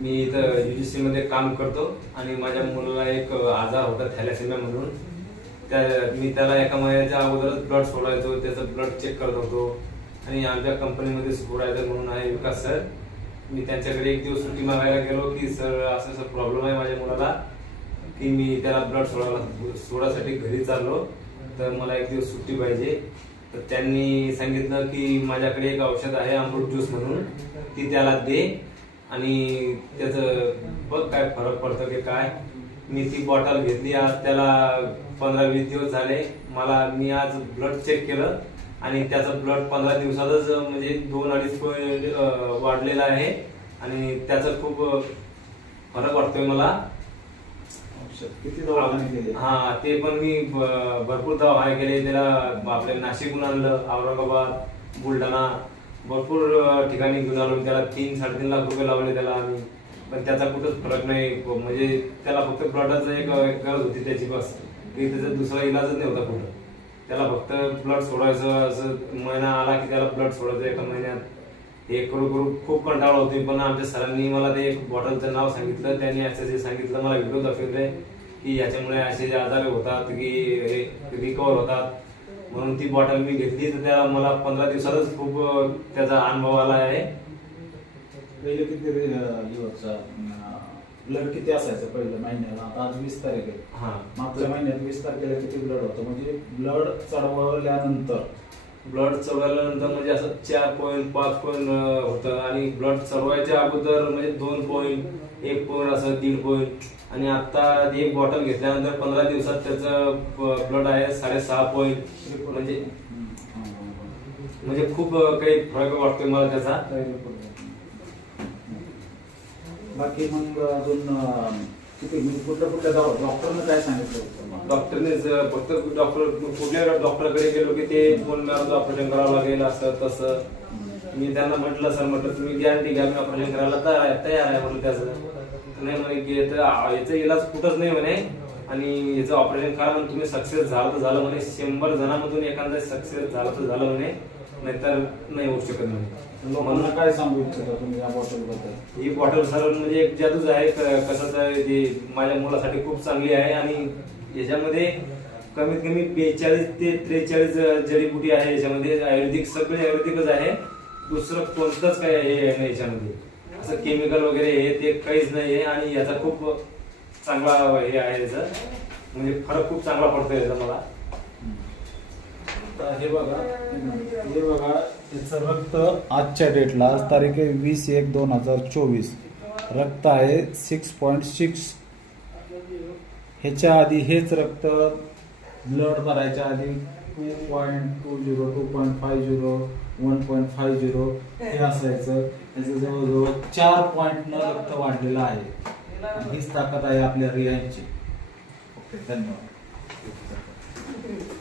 मी इथं UGC मध्ये काम करतो आणि माझ्या मुलाला एक आजार होता थॅलेसेमिया म्हणून. मी त्याला एका महिन्याच्या अगोदरच ब्लड सोडायचो, त्याचं ब्लड चेक करत होतो आणि आमच्या कंपनीमध्ये सोडायचं म्हणून आहे विकास सर. मी त्यांच्याकडे एक दिवस सुट्टी मागायला गेलो की सर असं असं प्रॉब्लेम आहे माझ्या मुलाला की मी त्याला ब्लड सोडायसाठी घरी चाललो, तर मला एक दिवस सुट्टी पाहिजे. तर त्यांनी सांगितलं की माझ्याकडे एक औषध आहे अमृत ज्यूस म्हणून, ती त्याला दे आणि त्याचं बघ काय फरक पडतो की काय. मी ती बॉटल घेतली. आज त्याला 15-20 दिवस झाले. मी आज ब्लड चेक केलं आणि त्याचं ब्लड 15 दिवसातच म्हणजे 2-2.5 पॉईंट वाढलेला आहे आणि त्याचा खूप फरक वाटतोय मला. किती दवाखाने केले? हा, ते पण मी भरपूर दवाखाने केले. त्याला आपल्या नाशिकहून आणलं, औरंगाबाद, बुलढाणा, भरपूर ठिकाणी घेऊन आलो. त्याला 3-3.5 लाख रुपये लावले त्याला आम्ही, पण त्याचा कुठंच फरक नाही. म्हणजे त्याला फक्त ब्लडाचं एक गरज होती त्याची बस, की त्याचा दुसरा इलाजच नाही होता कुठं. त्याला फक्त ब्लड सोडायचं, असं महिना आला की त्याला ब्लड सोडायचं एका महिन्यात. हे करू खूप कंटाळा होतोय. पण आमच्या सरांनी मला ते एक बॉटलचं नाव सांगितलं, त्यांनी असं सांगितलं, मला व्हिडिओ दाखवले की याच्यामुळे असे जे आजार होतात की रिकवर होतात, म्हणून ती बॉटल मी घेतली. तर त्याला मला 15 दिवसातच खूप त्याचा अनुभव आला आहे. पहिले किती दिवसचा ब्लड किती असायचं पहिल्या महिन्याला? आता आज 20 तारीख आहे. मागच्या महिन्यात 20 तारखेला किती ब्लड होतं? म्हणजे ब्लड चढवल्यानंतर म्हणजे असं 4 पॉईंट 5 पॉईंट होतं आणि ब्लड चढवायच्या अगोदर म्हणजे 2 पॉईंट 1 पॉईंट असं 1.5 पॉईंट. आणि आता एक बॉटल घेतल्यानंतर 15 दिवसात त्याचं ब्लड आहे 6.5 पॉईंट. म्हणजे खूप काही फरक वाटतोय मला त्याचा. बाकी मग अजून किती कुठल्या डॉक्टरने काय सांगितलं? डॉक्टरने फक्त कुठल्या डॉक्टरकडे गेलो की ते बोलणार ऑपरेशन करावं लागेल असं तसं. मी त्यांना म्हटलं सर, म्हटलं तुम्ही गॅरंटी घ्या, मी ऑपरेशन करायला तयार आहे म्हटलं. त्याचं नाही म्हणे की याचा इलाज कुठंच नाही म्हणे आणि याचं ऑपरेशन करा म्हणे. तुम्ही सक्सेस झालं तर झालं म्हणे, 100 जणांमधून एखादा सक्सेस झालं तर झालं म्हणे, नाहीतर नाही होऊ शकत म्हणे. लोकांना काय सांगू इच्छिता तुम्ही या बॉटल बद्दल? ही बॉटल सर म्हणजे एक जादूच आहे. कसं तर माझ्या मुलासाठी खूप चांगली आहे आणि याच्यामध्ये कमीत कमी 42 ते 43 जडीबुटी आहे. याच्यामध्ये आयुर्वेदिक, सगळे आयुर्वेदिकच आहे. दुसरं कोणतंच काही हे आहे नाही याच्यामध्ये, असं केमिकल वगैरे हे ते काहीच नाही आहे. आणि याचा खूप चांगला हे आहे, याचं म्हणजे फरक खूप चांगला पडतो याचा मला. हे बघा त्याचं रक्त आजच्या डेटला, आज तारीख आहे 20/1/2024, रक्त आहे 6.6. ह्याच्या आधी हेच रक्त ब्लड भरायच्या आधी 2.20, 2.50, 1.50 हे असायचं. त्याचं जवळजवळ 4 पॉईंटनं रक्त वाढलेलं आहे. हीच ताकद आहे आपल्या रियांची. ओके, धन्यवाद.